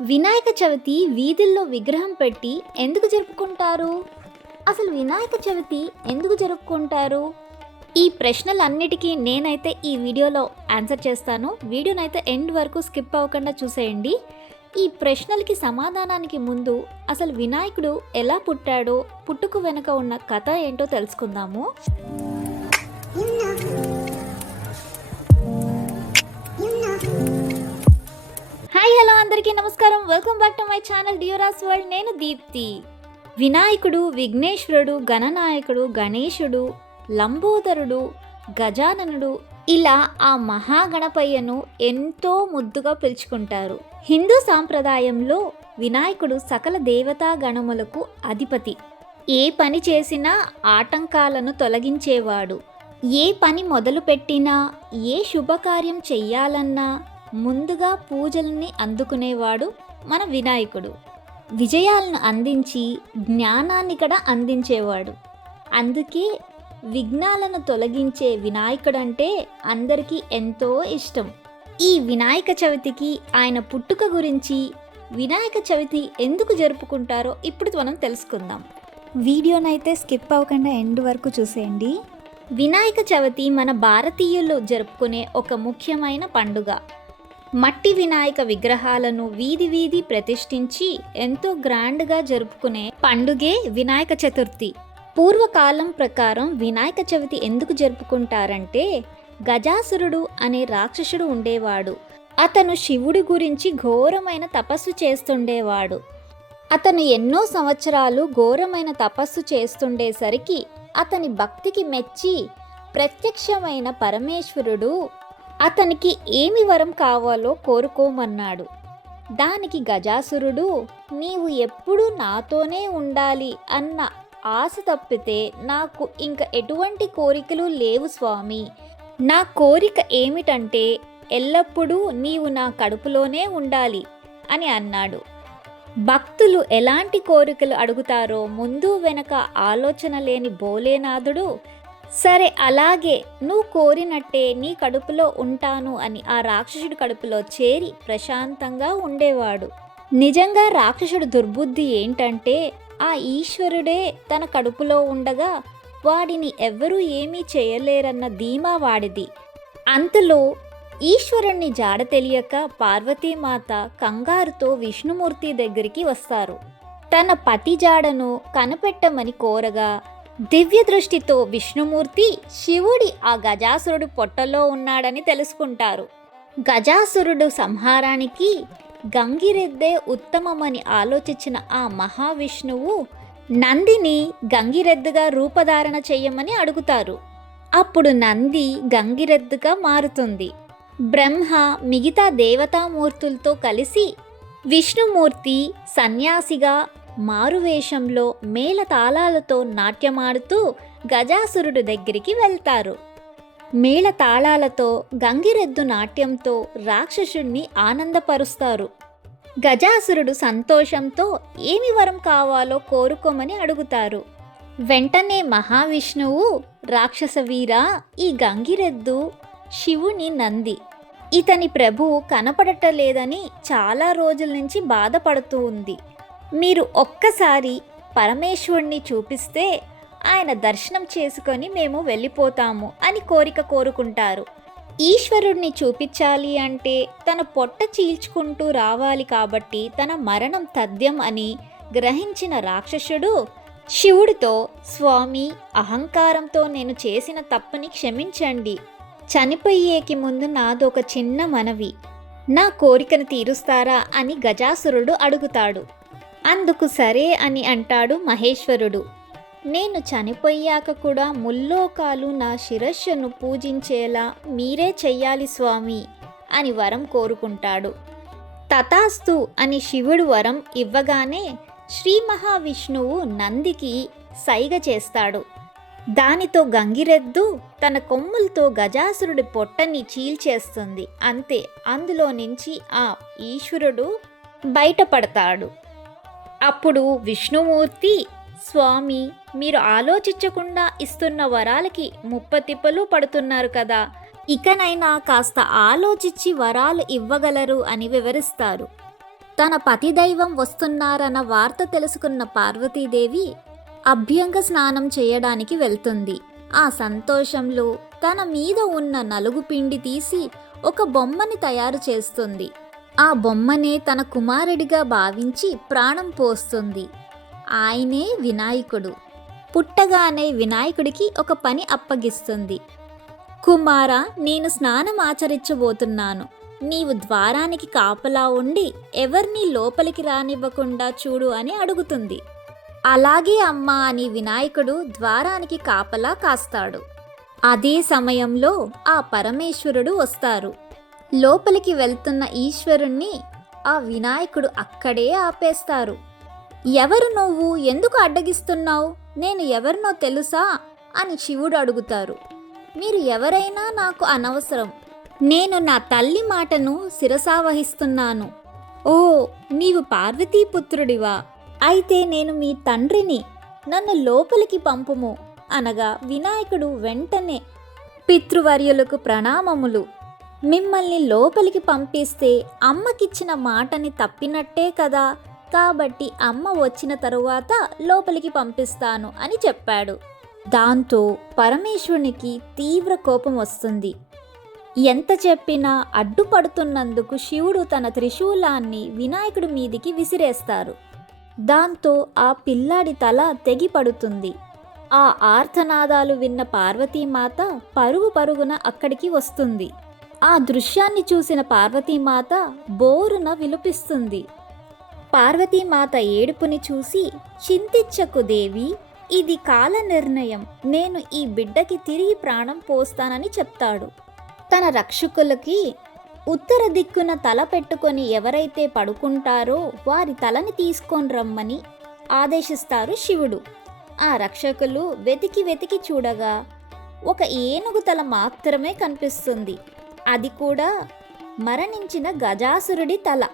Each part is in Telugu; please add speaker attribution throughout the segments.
Speaker 1: వినాయక చవితి వీధుల్లో విగ్రహం పెట్టి ఎందుకు జరుపుకుంటారు? అసలు వినాయక చవితి ఎందుకు జరుపుకుంటారు? ఈ ప్రశ్నలన్నిటికీ నేనైతే ఈ వీడియోలో ఆన్సర్ చేస్తాను. వీడియోనైతే ఎండ్ వరకు స్కిప్ అవ్వకుండా చూసేయండి. ఈ ప్రశ్నలకి సమాధానానికి ముందు అసలు వినాయకుడు ఎలా పుట్టాడో పుట్టుకు వెనుక ఉన్న కథ ఏంటో తెలుసుకుందాము. అందరికీ నమస్కారం. Welcome back to my channel Deoras world నేను దీప్తి. వినాయకుడు విఘ్నేశ్వరుడు గణనాయకుడు గణేశుడు లంబోదరుడు గజాననుడు ఇలా ఆ మహాగణపయ్యను ఎంతో ముద్దుగా పిలుచుకుంటారు. హిందూ సాంప్రదాయంలో వినాయకుడు సకల దేవతా గణములకు అధిపతి. ఏ పని చేసినా ఆటంకాలను తొలగించేవాడు. ఏ పని మొదలుపెట్టినా ఏ శుభకార్యం చెయ్యాలన్నా ముందుగా పూజల్ని అందుకునేవాడు మన వినాయకుడు. విజయాలను అందించి జ్ఞానాన్ని కూడా అందించేవాడు. అందుకే విఘ్నాలను తొలగించే వినాయకుడంటే అందరికీ ఎంతో ఇష్టం. ఈ వినాయక చవితికి ఆయన పుట్టుక గురించి వినాయక చవితి ఎందుకు జరుపుకుంటారో ఇప్పుడు మనం తెలుసుకుందాం. వీడియోనైతే స్కిప్ అవ్వకుండా ఎండ్ వరకు చూసేయండి. వినాయక చవితి మన భారతీయులు జరుపుకునే ఒక ముఖ్యమైన పండుగ. మట్టి వినాయక విగ్రహాలను వీధి వీధి ప్రతిష్ఠించి ఎంతో గ్రాండ్గా జరుపుకునే పండుగే వినాయక చతుర్థి. పూర్వకాలం ప్రకారం వినాయక చవితి ఎందుకు జరుపుకుంటారంటే గజాసురుడు అనే రాక్షసుడు ఉండేవాడు. అతను శివుడి గురించి ఘోరమైన తపస్సు చేస్తుండేవాడు. అతను ఎన్నో సంవత్సరాలు ఘోరమైన తపస్సు చేస్తుండేసరికి అతని భక్తికి మెచ్చి ప్రత్యక్షమైన పరమేశ్వరుడు అతనికి ఏమి వరం కావాలో కోరుకోమన్నాడు. దానికి గజాసురుడు నీవు ఎప్పుడూ నాతోనే ఉండాలి అన్న ఆశ తప్పితే నాకు ఇంక ఎటువంటి కోరికలు లేవు స్వామి. నా కోరిక ఏమిటంటే ఎల్లప్పుడూ నీవు నా కడుపులోనే ఉండాలి అని అన్నాడు. భక్తులు ఎలాంటి కోరికలు అడుగుతారో ముందు వెనక ఆలోచన లేని భోలేనాథుడు సరే అలాగే నువ్వు కోరినట్టే నీ కడుపులో ఉంటాను అని ఆ రాక్షసుడి కడుపులో చేరి ప్రశాంతంగా ఉండేవాడు. నిజంగా రాక్షసుడు దుర్బుద్ధి ఏంటంటే ఆ ఈశ్వరుడే తన కడుపులో ఉండగా వాడిని ఎవ్వరూ ఏమీ చేయలేరన్న ధీమా వాడిది. అంతలో ఈశ్వరుణ్ణి జాడ తెలియక పార్వతీమాత కంగారుతో విష్ణుమూర్తి దగ్గరికి వస్తారు. తన పతి జాడను కనిపెట్టమని కోరగా దివ్య దృష్టితో విష్ణుమూర్తి శివుడి ఆ గజాసురుడు పొట్టలో ఉన్నాడని తెలుసుకుంటారు. గజాసురుడు సంహారానికి గంగిరెద్దే ఉత్తమమని ఆలోచించిన ఆ మహావిష్ణువు నందిని గంగిరెద్దుగా రూపధారణ చెయ్యమని అడుగుతారు. అప్పుడు నంది గంగిరెద్దుగా మారుతుంది. బ్రహ్మ మిగతా దేవతామూర్తులతో కలిసి విష్ణుమూర్తి సన్యాసిగా మారువేషంలో మేళతాళాలతో నాట్యమాడుతూ గజాసురుడు దగ్గరికి వెళ్తారు. మేళతాళాలతో గంగిరెద్దు నాట్యంతో రాక్షసుణ్ణి ఆనందపరుస్తారు. గజాసురుడు సంతోషంతో ఏమి వరం కావాలో కోరుకోమని అడుగుతారు. వెంటనే మహావిష్ణువు రాక్షస వీరా ఈ గంగిరెద్దు శివుని నంది. ఇతని ప్రభువు కనపడటలేదని చాలా రోజుల నుంచి బాధపడుతూ ఉంది. మీరు ఒక్కసారి పరమేశ్వరుణ్ణి చూపిస్తే ఆయన దర్శనం చేసుకొని మేము వెళ్ళిపోతాము అని కోరిక కోరుకుంటారు. ఈశ్వరుణ్ణి చూపించాలి అంటే తన పొట్ట చీల్చుకుంటూ రావాలి కాబట్టి తన మరణం తథ్యం అని గ్రహించిన రాక్షసుడు శివుడితో స్వామి అహంకారంతో నేను చేసిన తప్పుని క్షమించండి. చనిపోయేకి ముందు నాదొక చిన్న మనవి. నా కోరికను తీరుస్తారా? అని గజాసురుడు అడుగుతాడు. అందుకు సరే అని అంటాడు మహేశ్వరుడు. నేను చనిపోయాక కూడా ముల్లోకాలు నా శిరస్సును పూజించేలా మీరే చెయ్యాలి స్వామి అని వరం కోరుకుంటాడు. తథాస్తు అని శివుడు వరం ఇవ్వగానే శ్రీ మహావిష్ణువు నందికి సైగ చేస్తాడు. దానితో గంగిరెద్దు తన కొమ్ములతో గజాసురుడి పొట్టని చీల్చేస్తుంది. అంతే. అందులో నుంచి ఆ ఈశ్వరుడు బయటపడతాడు. అప్పుడు విష్ణుమూర్తి స్వామి మీరు ఆలోచించకుండా ఇస్తున్న వరాలకి ముప్పతిప్పలు పడుతున్నారు కదా. ఇకనైనా కాస్త ఆలోచించి వరాలు ఇవ్వగలరు అని వివరిస్తారు. తన పతిదైవం వస్తున్నారన్న వార్త తెలుసుకున్న పార్వతీదేవి అభ్యంగ స్నానం చేయడానికి వెళ్తుంది. ఆ సంతోషంలో తన మీద ఉన్న నలుగు పిండి తీసి ఒక బొమ్మని తయారు చేస్తుంది. ఆ బొమ్మనే తన కుమారుడిగా భావించి ప్రాణం పోస్తుంది. ఆయనే వినాయకుడు. పుట్టగానే వినాయకుడికి ఒక పని అప్పగిస్తుంది. కుమార నేను స్నానం ఆచరించబోతున్నాను. నీవు ద్వారానికి కాపలా ఉండి ఎవరిని లోపలికి రానివ్వకుండా చూడు అని అడుగుతుంది. అలాగే అమ్మా అని వినాయకుడు ద్వారానికి కాపలా కాస్తాడు. అదే సమయంలో ఆ పరమేశ్వరుడు వస్తారు. లోపలికి వెళ్తున్న ఈశ్వరుణ్ణి ఆ వినాయకుడు అక్కడే ఆపేస్తారు. ఎవరు నువ్వు? ఎందుకు అడ్డగిస్తున్నావు? నేను ఎవరినో తెలుసా? అని శివుడు అడుగుతారు. మీరు ఎవరైనా నాకు అనవసరం. నేను నా తల్లి మాటను శిరసావహిస్తున్నాను. ఓ నీవు పార్వతీపుత్రుడివా? అయితే నేను మీ తండ్రిని. నన్ను లోపలికి పంపుము అనగా వినాయకుడు వెంటనే పితృవర్యులకు ప్రణామములు. మిమ్మల్ని లోపలికి పంపిస్తే అమ్మకిచ్చిన మాటని తప్పినట్టే కదా. కాబట్టి అమ్మ వచ్చిన తరువాత లోపలికి పంపిస్తాను అని చెప్పాడు. దాంతో పరమేశ్వరునికి తీవ్ర కోపం వస్తుంది. ఎంత చెప్పినా అడ్డుపడుతున్నందుకు శివుడు తన త్రిశూలాన్ని వినాయకుడి మీదికి విసిరేస్తారు. దాంతో ఆ పిల్లాడి తల తెగిపడుతుంది ఆ ఆర్తనాదాలు విన్న పార్వతీమాత పరుగు పరుగున అక్కడికి వస్తుంది. ఆ దృశ్యాన్ని చూసిన పార్వతీమాత బోరున విలుపిస్తుంది. పార్వతీమాత ఏడుపుని చూసి చింతించకు దేవి ఇది కాల నిర్ణయం. నేను ఈ బిడ్డకి తిరిగి ప్రాణం పోస్తానని చెప్తాడు. తన రక్షకులకి ఉత్తర దిక్కున తల పెట్టుకొని ఎవరైతే పడుకుంటారో వారి తలని తీసుకొని రమ్మని ఆదేశిస్తారు శివుడు. ఆ రక్షకులు వెతికి వెతికి చూడగా ఒక ఏనుగు తల మాత్రమే కనిపిస్తుంది. అది కూడా మరణించిన గజాసురుడి తల.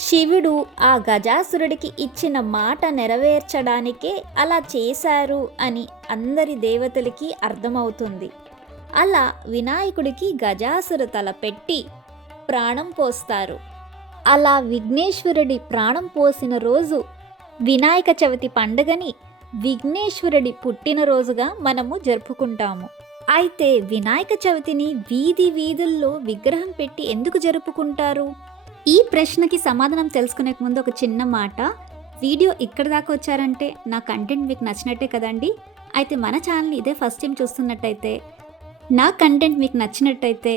Speaker 1: శివుడు ఆ గజాసురుడికి ఇచ్చిన మాట నెరవేర్చడానికే అలా చేశారు అని అందరి దేవతలకి అర్థమవుతుంది. అలా వినాయకుడికి గజాసుర తల పెట్టి ప్రాణం పోస్తారు. అలా విఘ్నేశ్వరుడి ప్రాణం పోసిన రోజు వినాయక చవితి పండుగని విఘ్నేశ్వరుడి పుట్టినరోజుగా మనము జరుపుకుంటాము. అయితే వినాయక చవితిని వీధి వీధుల్లో విగ్రహం పెట్టి ఎందుకు జరుపుకుంటారు? ఈ ప్రశ్నకి సమాధానం తెలుసుకునే ముందు ఒక చిన్న మాట. వీడియో ఇక్కడ దాకా వచ్చారంటే నా కంటెంట్ మీకు నచ్చినట్టే కదండి. అయితే మన ఛానల్ని ఇదే ఫస్ట్ టైం చూస్తున్నట్టయితే నా కంటెంట్ మీకు నచ్చినట్టయితే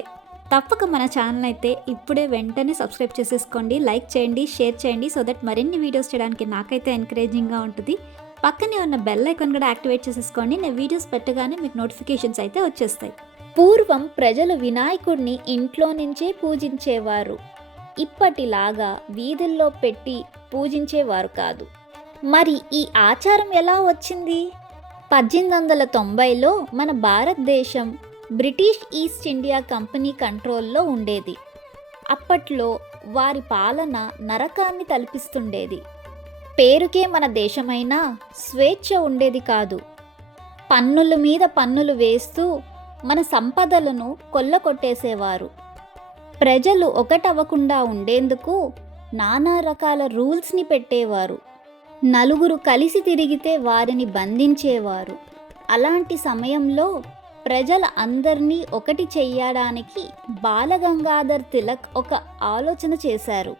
Speaker 1: తప్పక మన ఛానల్ అయితే ఇప్పుడే వెంటనే సబ్స్క్రైబ్ చేసేసుకోండి లైక్ చేయండి షేర్ చేయండి సో దట్ మరిన్ని వీడియోస్ చేయడానికి నాకైతే ఎంకరేజింగ్గా ఉంటుంది. పక్కనే ఉన్న బెల్ ఐకాన్ కూడా యాక్టివేట్ చేసేసుకోండి. నేను వీడియోస్ పెట్టగానే మీకు నోటిఫికేషన్స్ అయితే వచ్చేస్తాయి. పూర్వం ప్రజలు వినాయకుడిని ఇంట్లో నుంచే పూజించేవారు. ఇప్పటిలాగా వీధుల్లో పెట్టి పూజించేవారు కాదు. మరి ఈ ఆచారం ఎలా వచ్చింది? పద్దెనిమిది వందల తొంభైలో మన భారతదేశం బ్రిటిష్ ఈస్ట్ ఇండియా కంపెనీ కంట్రోల్లో ఉండేది. అప్పట్లో వారి పాలన నరకాన్ని తలపిస్తుండేది. పేరుకే మన దేశమైనా స్వేచ్ఛ ఉండేది కాదు. పన్నుల మీద పన్నులు వేస్తూ మన సంపదలను కొల్లకొట్టేసేవారు ప్రజలు ఒకటవ్వకుండా ఉండేందుకు నానా రకాల రూల్స్ని పెట్టేవారు. నలుగురు కలిసి తిరిగితే వారిని బంధించేవారు. అలాంటి సమయంలో ప్రజల అందరినీ ఒకటి చెయ్యడానికి బాలగంగాధర్ తిలక్ ఒక ఆలోచన చేశారు.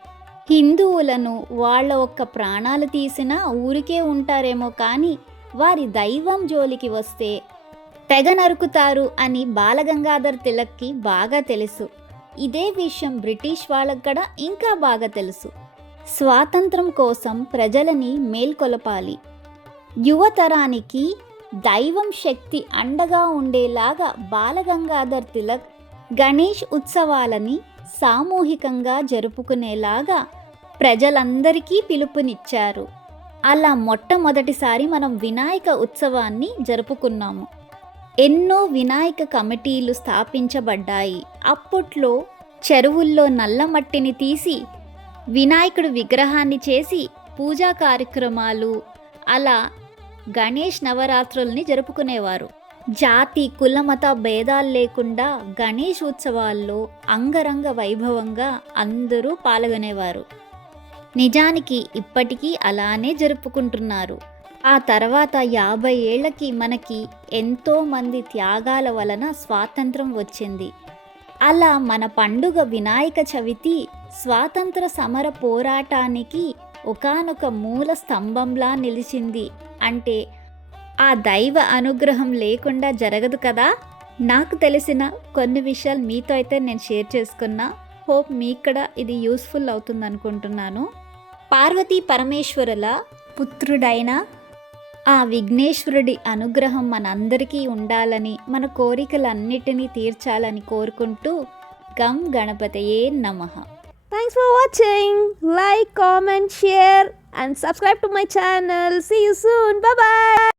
Speaker 1: హిందువులను వాళ్ళ ఒక్క ప్రాణాలు తీసినా ఊరికే ఉంటారేమో కానీ వారి దైవం జోలికి వస్తే తెగ నరుకుతారు అని బాలగంగాధర్ తిలక్కి బాగా తెలుసు. ఇదే విషయం బ్రిటిష్ వాళ్ళకు కూడా ఇంకా బాగా తెలుసు. స్వాతంత్రం కోసం ప్రజలని మేల్కొలపాలి. యువతరానికి దైవం శక్తి అండగా ఉండేలాగా బాలగంగాధర్ తిలక్ గణేష్ ఉత్సవాలని సామూహికంగా జరుపుకునేలాగా ప్రజలందరికీ పిలుపునిచ్చారు. అలా మొట్టమొదటిసారి మనం వినాయక ఉత్సవాన్ని జరుపుకున్నాము. ఎన్నో వినాయక కమిటీలు స్థాపించబడ్డాయి. అప్పట్లో చెరువుల్లో నల్ల మట్టిని తీసి వినాయకుడు విగ్రహాన్ని చేసి పూజా కార్యక్రమాలు అలా గణేష్ నవరాత్రుల్ని జరుపుకునేవారు. జాతి కులమత భేదాలు లేకుండా గణేష్ ఉత్సవాల్లో అంగరంగ వైభవంగా అందరూ పాల్గొనేవారు. నిజానికి ఇప్పటికీ అలానే జరుపుకుంటున్నారు. ఆ తర్వాత యాభై ఏళ్ళకి మనకి ఎంతోమంది త్యాగాల వలన స్వాతంత్రం వచ్చింది. అలా మన పండుగ వినాయక చవితి స్వాతంత్ర సమర పోరాటానికి ఒకానొక మూల స్తంభంలా నిలిచింది. అంటే ఆ దైవ అనుగ్రహం లేకుండా జరగదు కదా? నాకు తెలిసిన కొన్ని విషయాలు మీతో అయితే నేను షేర్ చేసుకున్నా. హోప్ మీకు కూడా ఇది యూస్ఫుల్ అవుతుంది అనుకుంటున్నాను పార్వతీ పరమేశ్వరుల పుత్రుడైన ఆ విఘ్నేశ్వరుడి అనుగ్రహం మనందరికీ ఉండాలని మన కోరికలన్నిటినీ తీర్చాలని కోరుకుంటూ గం గణపతయే నమః.
Speaker 2: Thanks for watching like comment share and subscribe to my channel see you soon bye.